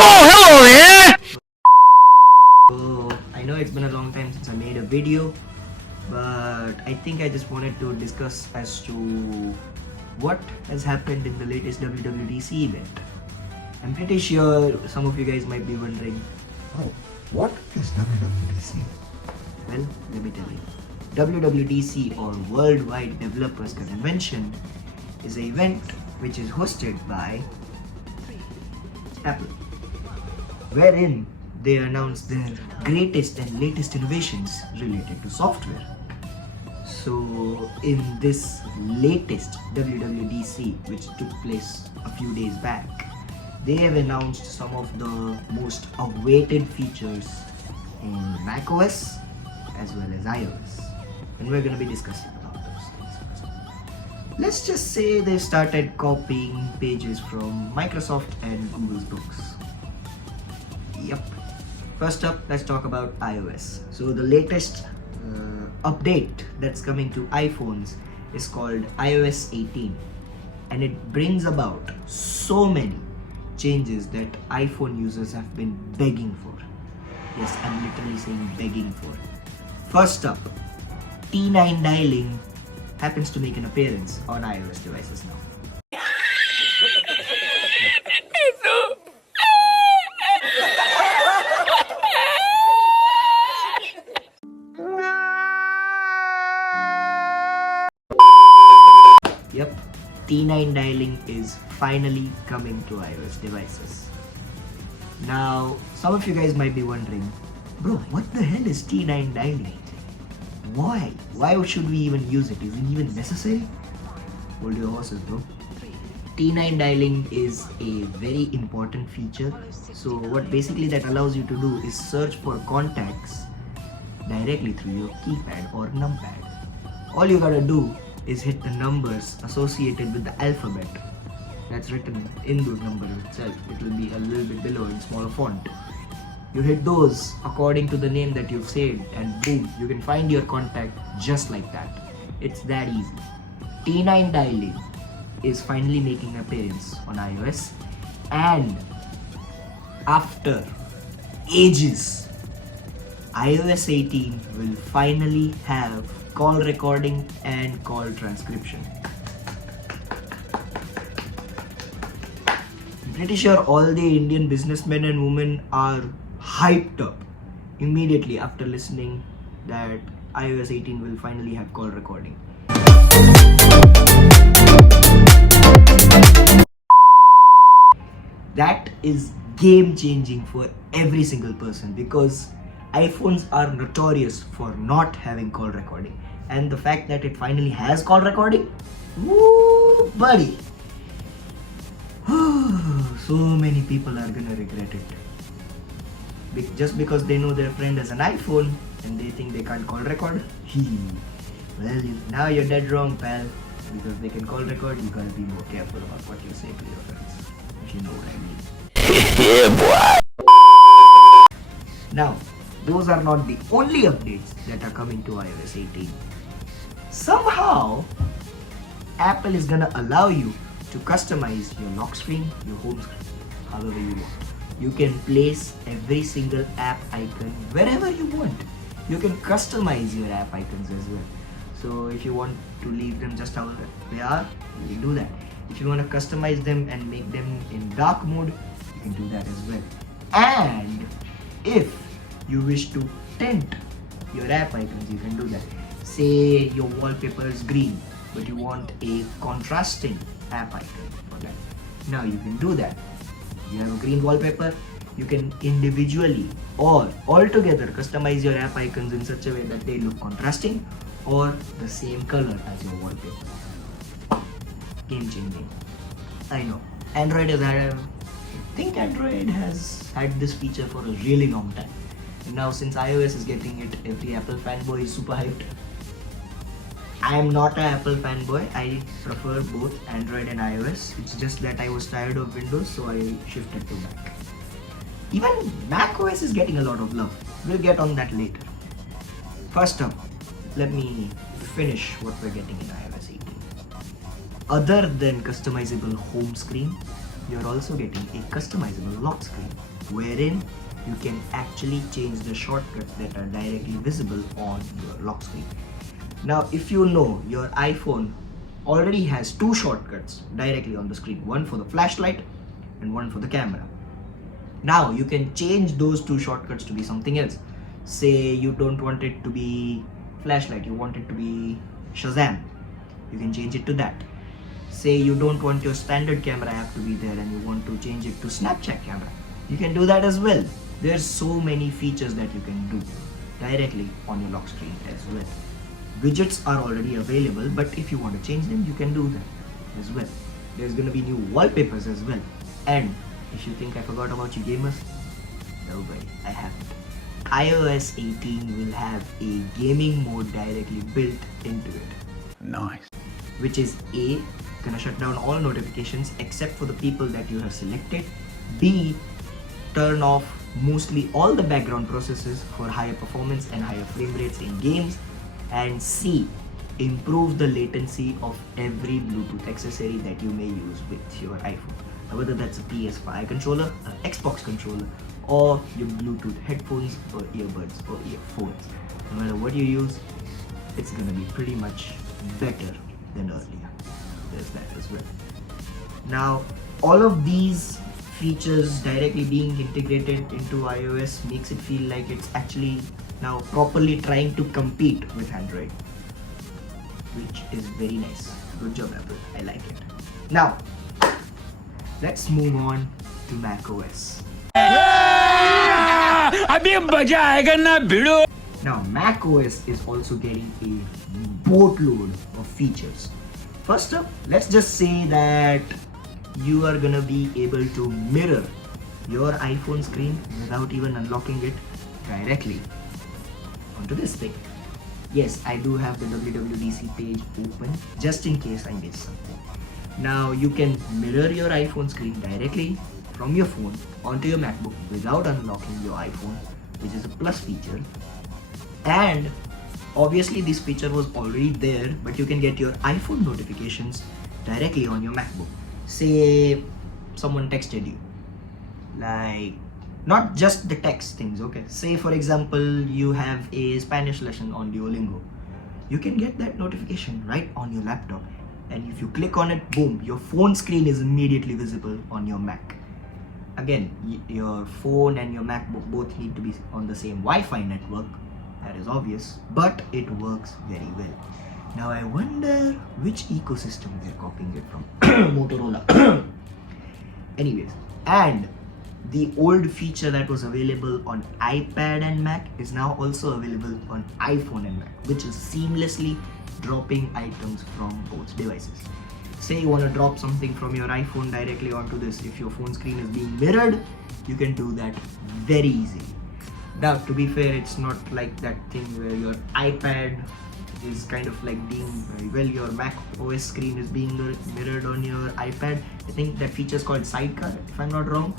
hello there! So I know it's been a long time since I made a video, but I think I just wanted to discuss as to what has happened in the latest WWDC event. I'm pretty sure some of you guys might be wondering, Oh, what is WWDC? well, let me tell you. WWDC, or Worldwide Developers Convention, is an event which is hosted by Apple, wherein they announce their greatest and latest innovations related to software. So in this latest WWDC, which took place a few days back, they have announced some of the most awaited features in macOS as well as iOS, and we're going to be discussing about those things first. Let's just say they started copying pages from Microsoft and Google's books. Yep. First up, let's talk about iOS. So the latest update that's coming to iPhones is called iOS 18, and it brings about so many changes that iPhone users have been begging for. Yes, I'm literally saying begging for. First up, T9 dialing happens to make an appearance on iOS devices now. Yep, T9 dialing is finally coming to iOS devices. Now, some of you guys might be wondering, bro, what the hell is T9 dialing? Why? Why should we even use it? Is it even necessary? Hold your horses, bro. T9 dialing is a very important feature. So what basically that allows you to do is search for contacts directly through your keypad or numpad. All you gotta do is hit the numbers associated with the alphabet that's written in those numbers itself. It will be a little bit below in smaller font. You hit those according to the name that you've saved, and boom, you can find your contact just like that. It's that easy. T9 dialing is finally making an appearance on iOS, and after ages, iOS 18 will finally have call recording and call transcription. I'm pretty sure all the Indian businessmen and women are hyped up immediately after listening that iOS 18 will finally have call recording. That is game changing for every single person, because iPhones are notorious for not having call recording, and the fact that it finally has call recording, woo buddy, so many people are gonna regret it. Just because they know their friend has an iPhone and they think they can't call record. Well, now you're dead wrong, pal. Because they can call record, you gotta be more careful about what you say to your friends, if you know what I mean. Yeah, boy! Now, those are not the only updates that are coming to iOS 18. Somehow, Apple is gonna allow you to customize your lock screen, your home screen, however you want. You can place every single app icon wherever you want. You can customize your app icons as well. So if you want to leave them just how they are, you can do that. If you want to customize them and make them in dark mode, you can do that as well. And if you wish to tint your app icons, you can do that. Say your wallpaper is green, but you want a contrasting app icon for that. Now you can do that. You have a green wallpaper, you can individually or altogether customize your app icons in such a way that they look contrasting or the same color as your wallpaper. Game changing. I know. Android I think Android has had this feature for a really long time. And now since iOS is getting it, every Apple fanboy is super hyped. I am not an Apple fanboy. I prefer both Android and iOS. It's just that I was tired of Windows, so I shifted to Mac. Even macOS is getting a lot of love. We'll get on that later. First up, let me finish what we're getting in iOS 18. Other than customizable home screen, you're also getting a customizable lock screen, wherein you can actually change the shortcuts that are directly visible on your lock screen. Now, if you know your iPhone already has two shortcuts directly on the screen, one for the flashlight and one for the camera. Now you can change those two shortcuts to be something else. Say you don't want it to be flashlight, you want it to be Shazam. You can change it to that. Say you don't want your standard camera app to be there and you want to change it to Snapchat camera. You can do that as well. There's so many features that you can do directly on your lock screen as well. Widgets are already available, but if you want to change them, you can do that as well. There's going to be new wallpapers as well. And if you think I forgot about you gamers, don't worry, I haven't. iOS 18 will have a gaming mode directly built into it. Nice. Which is A, gonna shut down all notifications except for the people that you have selected. B, turn off mostly all the background processes for higher performance and higher frame rates in games. And C, improve the latency of every Bluetooth accessory that you may use with your iPhone. Now, whether that's a PS5 controller, an Xbox controller, or your Bluetooth headphones or earbuds or earphones. No matter what you use, it's gonna be pretty much better than earlier. There's that as well. Now, all of these features directly being integrated into iOS makes it feel like it's actually now properly trying to compete with Android, which is very nice. Good job, Apple. I like it. Now, let's move on to macOS. अभी मजा आएगा ना भिड़ो. Now, macOS is also getting a boatload of features. First up, let's just say that you are gonna be able to mirror your iPhone screen without even unlocking it directly onto this thing. Yes, I do have the WWDC page open just in case I missed something. Now you can mirror your iPhone screen directly from your phone onto your MacBook without unlocking your iPhone, which is a plus feature. And obviously this feature was already there, but you can get your iPhone notifications directly on your MacBook. Say someone texted you, like not just the text things, okay? Say for example you have a Spanish lesson on Duolingo. You can get that notification right on your laptop, and if you click on it, boom, your phone screen is immediately visible on your Mac. Again, your phone and your MacBook both need to be on the same Wi-Fi network, that is obvious, but it works very well. Now I wonder which ecosystem they're copying it from. Motorola. Anyways, and the old feature that was available on iPad and Mac is now also available on iPhone and Mac, which is seamlessly dropping items from both devices. Say you want to drop something from your iPhone directly onto this. If your phone screen is being mirrored, you can do that very easily. Now, to be fair, it's not like that thing where your iPad is kind of like being, well, your Mac OS screen is being mirrored on your iPad. I think that feature is called Sidecar, if I'm not wrong.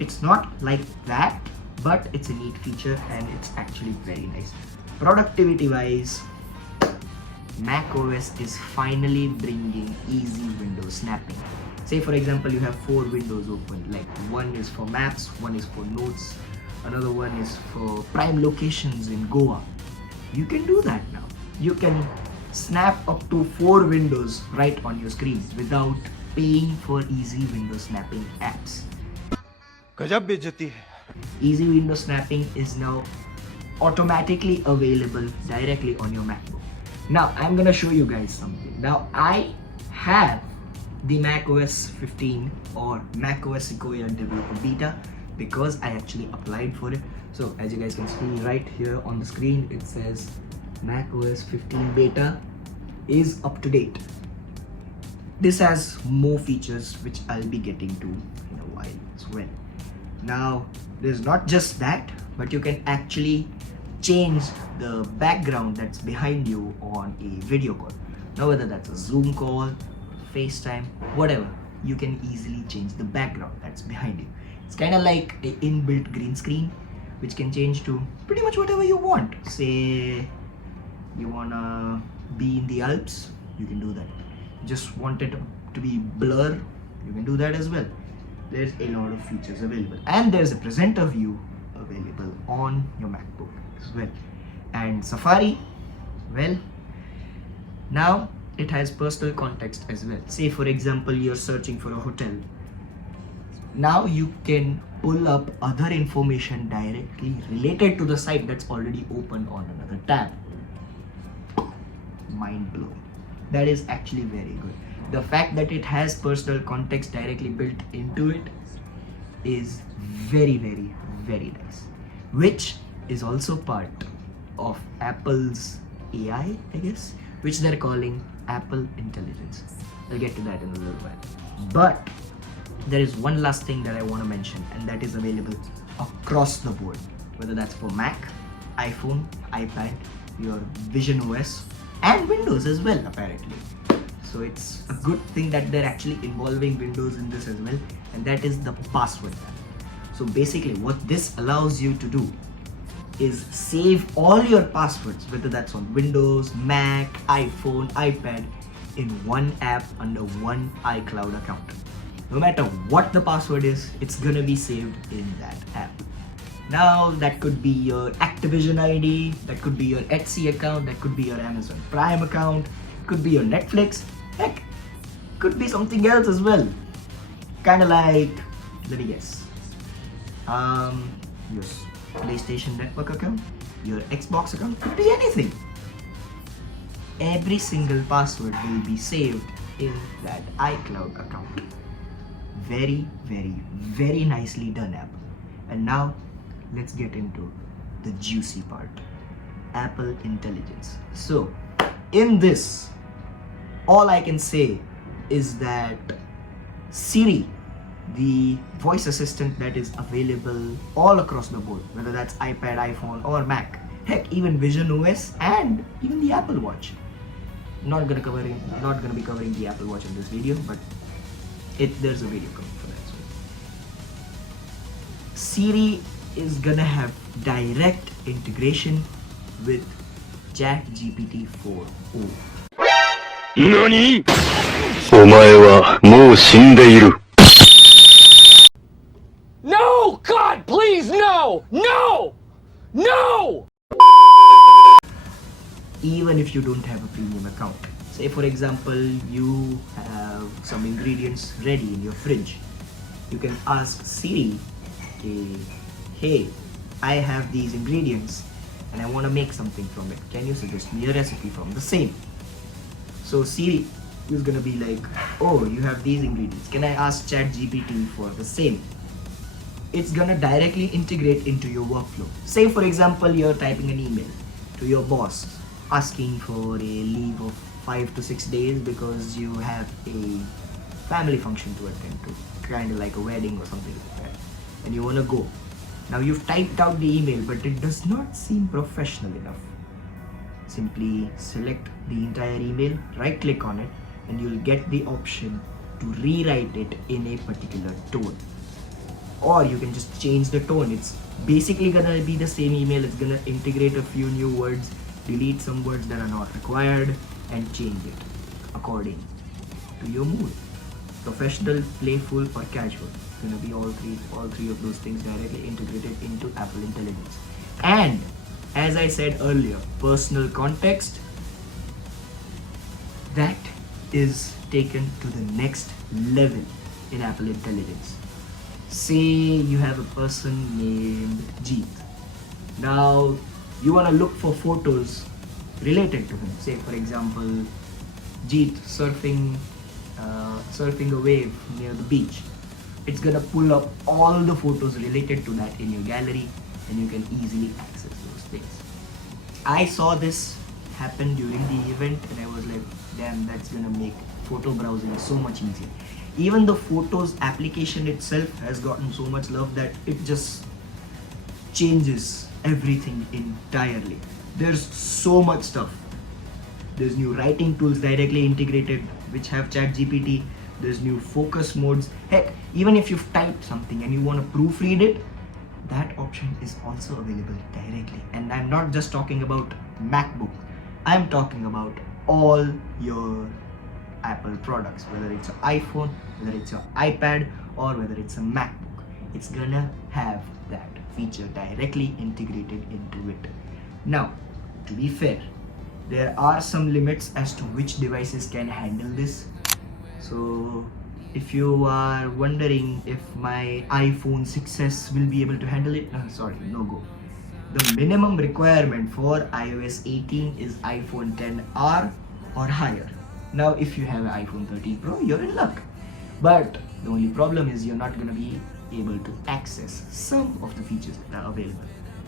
It's not like that, but it's a neat feature and it's actually very nice. Productivity wise, macOS is finally bringing easy window snapping. Say for example you have 4 windows open, like one is for maps, one is for notes, another one is for prime locations in Goa. You can do that now. You can snap up to 4 windows right on your screen without paying for easy window snapping apps. गजब बेइज्जती है. Easy window snapping is now automatically available directly on your MacBook. Now I'm gonna show you guys something. Now I have the macOS 15 or macOS Sequoia developer beta because I actually applied for it. So as you guys can see right here on the screen, it says macOS 15 beta is up to date. This has more features which I'll be getting to in a while as well. Now there's not just that, but you can actually change the background that's behind you on a video call. Now whether that's a Zoom call, FaceTime, whatever, you can easily change the background that's behind you. It's kind of like an inbuilt green screen which can change to pretty much whatever you want. Say you wanna be in the Alps, you can do that. Just want it to be blur You can do that as well. There's a lot of features available, and there's a presenter view available on your MacBook as well. And Safari, well, now it has personal context as well. Say for example, you're searching for a hotel. Now you can pull up other information directly related to the site that's already open on another tab. Mind blowing. That is actually very good. The fact that it has personal context directly built into it is very, very, very nice, which is also part of Apple's AI, I guess, which they're calling Apple Intelligence. I'll get to that in a little while. But there is one last thing that I want to mention, and that is available across the board, whether that's for Mac, iPhone, iPad, your Vision OS, and Windows as well, apparently. So it's a good thing that they're actually involving Windows in this as well, and that is the password tab. So basically what this allows you to do is save all your passwords, whether that's on Windows, Mac, iPhone, iPad, in one app under one iCloud account. No matter what the password is, it's gonna be saved in that app. Now that could be your Activision ID, that could be your Etsy account, that could be your Amazon Prime account, could be your Netflix, heck, could be something else as well. Kinda like, let me guess, your PlayStation Network account, your Xbox account, could be anything. Every single password will be saved in that iCloud account. Very, very, very nicely done, Apple. And now let's get into the juicy part, Apple Intelligence. So in this, all I can say is that Siri, the voice assistant that is available all across the board, whether that's iPad, iPhone, or Mac, heck, even Vision OS and even the Apple Watch. Not gonna be covering the Apple Watch in this video, but there's a video coming for that. So Siri is gonna have direct integration with ChatGPT 4o. 何?お前はもう死んでいる。 No! God, please, no! No! No! Even if you don't have a premium account. Say for example, you have some ingredients ready in your fridge. You can ask Siri, hey, I have these ingredients and I want to make something from it. Can you suggest me a recipe from the same? So Siri is gonna be like, oh, you have these ingredients. Can I ask ChatGPT for the same? It's gonna directly integrate into your workflow. Say for example, you're typing an email to your boss asking for a leave of 5 to 6 days because you have a family function to attend to, kind of like a wedding or something like that, and you want to go. Now you've typed out the email, but it does not seem professional enough. Simply select the entire email, right click on it, and you'll get the option to rewrite it in a particular tone. Or you can just change the tone. It's basically gonna be the same email. It's gonna integrate a few new words, delete some words that are not required, and change it according to your mood. Professional, playful, or casual. It's gonna be all three of those things directly integrated into Apple Intelligence. And as I said earlier, personal context, that is taken to the next level in Apple Intelligence. Say you have a person named Jeet. Now you want to look for photos related to him. Say for example, Jeet surfing a wave near the beach. It's gonna pull up all the photos related to that in your gallery, and you can easily access those things. I saw this happen during the event and I was like, damn, that's gonna make photo browsing so much easier. Even the Photos application itself has gotten so much love that it just changes everything entirely. There's so much stuff. There's new writing tools directly integrated which have ChatGPT. There's new focus modes. Heck, even if you've typed something and you want to proofread it, that option is also available directly. And I'm not just talking about MacBook. I'm talking about all your Apple products, whether it's an iPhone, whether it's an iPad, or whether it's a MacBook. It's gonna have that feature directly integrated into it. Now, to be fair, there are some limits as to which devices can handle this. So if you are wondering if my iPhone 6s will be able to handle it, sorry, no go. The minimum requirement for iOS 18 is iPhone XR or higher. Now if you have an iPhone 13 Pro, you're in luck. But the only problem is you're not going to be able to access some of the features that are available.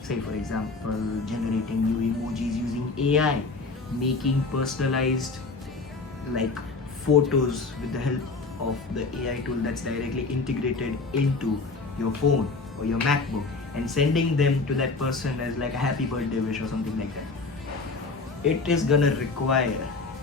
Say for example, generating new emojis using AI, making personalized like photos with the help of the AI tool that's directly integrated into your phone or your MacBook, and sending them to that person as like a happy birthday wish or something like that. It is gonna require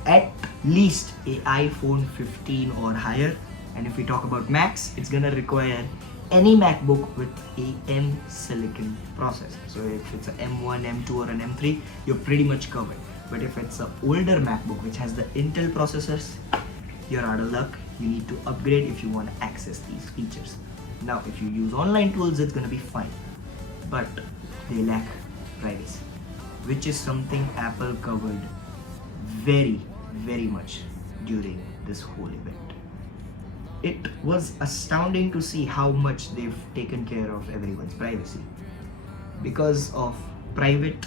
at least a iPhone 15 or higher, and if we talk about Macs, it's gonna require any MacBook with a M silicon processor. So if it's an M1, M2 or an M3, you're pretty much covered. But if it's an older MacBook which has the Intel processors, you're out of luck. You need to upgrade if you want to access these features. Now if you use online tools, it's gonna be fine, but they lack privacy, which is something Apple covered very much during this whole event. It was astounding to see how much they've taken care of everyone's privacy because of private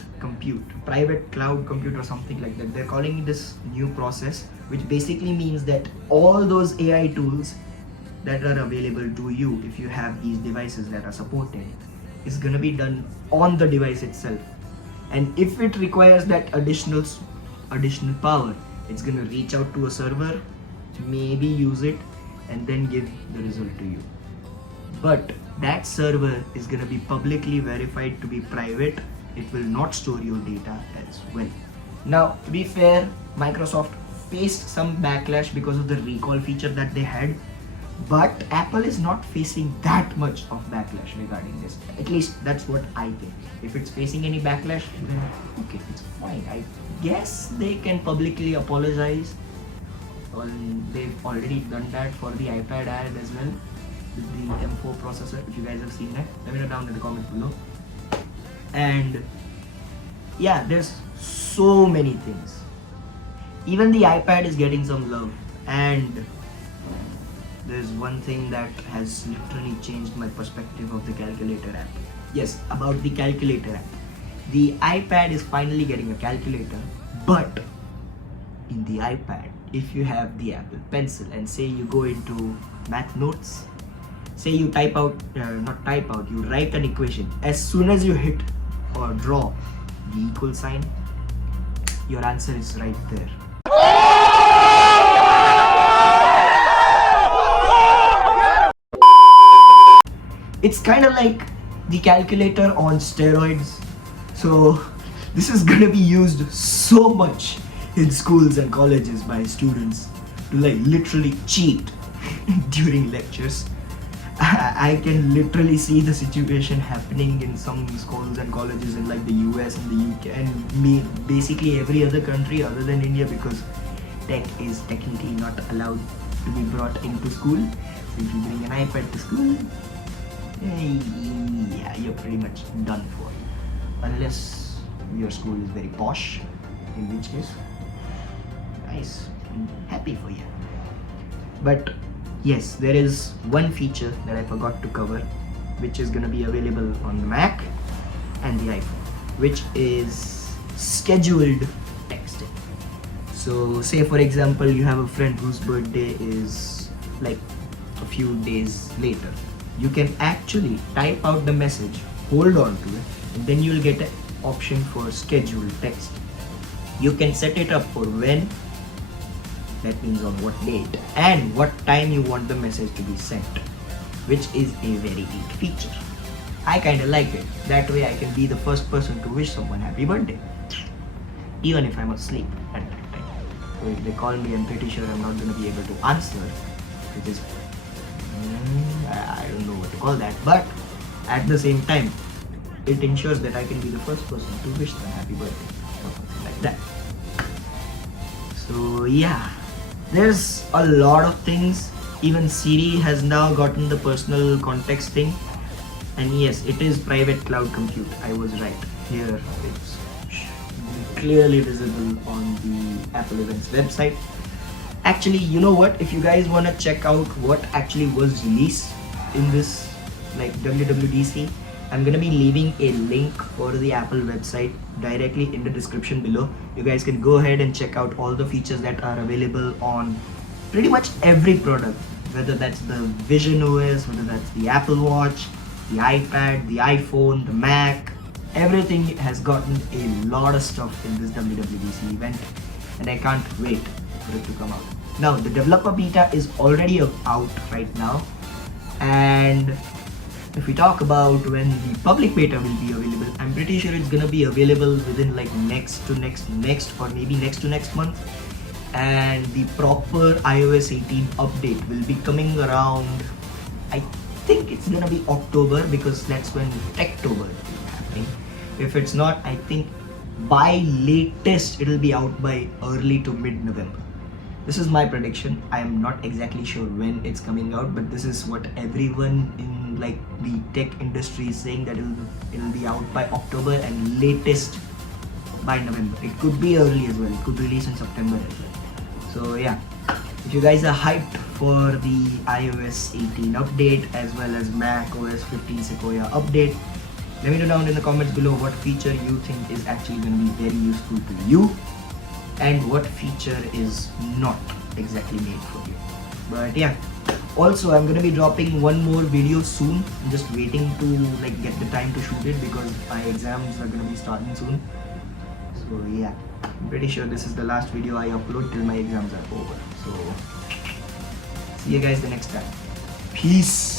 cloud compute or something like that. They're calling this new process, which basically means that all those AI tools that are available to you if you have these devices that are supported is going to be done on the device itself. And if it requires that additional power, it's going to reach out to a server, maybe use it, and then give the result to you. But that server is going to be publicly verified to be private. It will not store your data as well. Now, to be fair, Microsoft faced some backlash because of the recall feature that they had, but Apple is not facing that much of backlash regarding this. At least that's what I think. If it's facing any backlash, then okay, it's fine. I guess they can publicly apologize. Well, they've already done that for the iPad Air as well with the M4 processor. If you guys have seen that, let me know down in the comments below. And yeah, there's so many things. Even the iPad is getting some love, and there's one thing that has literally changed my perspective of the calculator app. Yes, about the calculator app. The iPad is finally getting a calculator, but in the iPad, if you have the Apple Pencil and say you go into math notes, say you you write an equation, as soon as you hit or draw the equal sign, your answer is right there. It's kind of like the calculator on steroids. So this is gonna be used so much in schools and colleges by students to like literally cheat during lectures. I can literally see the situation happening in some schools and colleges in like the US and the UK and basically every other country other than India, because tech is technically not allowed to be brought into school. So if you bring an iPad to school, yeah, you're pretty much done for. Unless your school is very posh, in which case, nice, I'm happy for you. But yes, there is one feature that I forgot to cover, which is going to be available on the Mac and the iPhone, which is scheduled texting. So say for example, you have a friend whose birthday is like a few days later. You can actually type out the message, hold on to it, and then you'll get an option for scheduled text. You can set it up for when, that means on what date, and what time you want the message to be sent, which is a very neat feature. I kinda like it. That way I can be the first person to wish someone happy birthday, even if I'm asleep at that time. So if they call me, I'm pretty sure I'm not gonna be able to answer, which is I don't know what to call that, but at the same time, it ensures that I can be the first person to wish them happy birthday or something like that. So yeah, There's a lot of things. Even Siri has now gotten the personal context thing. And yes, it is private cloud compute. I was right. Here it's clearly visible on the Apple Events website. Actually, you know what? If you guys want to check out what actually was released in this like WWDC, I'm gonna be leaving a link for the Apple website directly in the description below. You guys can go ahead and check out all the features that are available on pretty much every product, whether that's the Vision OS, whether that's the Apple Watch, the iPad, the iPhone, the Mac. Everything has gotten a lot of stuff in this WWDC event, and I can't wait for it to come out. Now, the developer beta is already out right now, and if we talk about when the public beta will be available, I'm pretty sure it's gonna be available within like next or maybe next to next month. And the proper iOS 18 update will be coming around, I think it's gonna be October, because that's when Techtober will be happening. If it's not, I think by latest it'll be out by early to mid-November. This is my prediction. I am not exactly sure when it's coming out, but this is what everyone in like the tech industry is saying, that it'll be out by October and latest by November. It could be early as well. It could release in September as well. So yeah, if you guys are hyped for the iOS 18 update as well as macOS 15 Sequoia update, let me know down in the comments below what feature you think is actually going to be very useful to you and what feature is not exactly made for you. But yeah, also I'm going to be dropping one more video soon. I'm just waiting to like get the time to shoot it because my exams are going to be starting soon. So yeah, I'm pretty sure this is the last video I upload till my exams are over. So see you guys the next time. Peace.